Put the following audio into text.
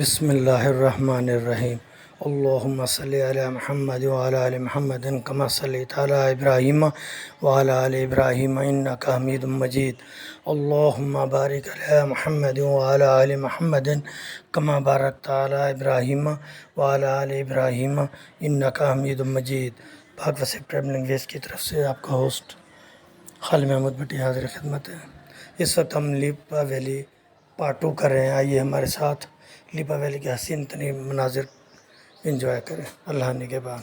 बिस्मिल्लाहिर्रहमानिर्रहीम। अल्लाहुम्मा सल्लि अला मुहम्मद व अला आलि मुहम्मदिन कमा सल्लैता अला इब्राहीम व अला आलि इब्राहीम इन्नका हमीदुम मजीद। अल्लाहुम्मा बारिक अला मुहम्मद व अला आलि मुहम्मदिन कमा बारकता अला इब्राहीम व अला आलि इब्राहीम इन्नका हमीदुम मजीद। पाक वसीब ट्रैवलिंग वेज की तरफ से आपका होस्ट खालिद महमूद भट्टी हाजिर खिदमत है। इस वक्त हम लिपा वैली पार्ट 2 कर रहे हैं। आइए हमारे साथ लिपा वैली के हसीन तरीन मनाजिर इंजॉय करें। अल्लाह ने के बाद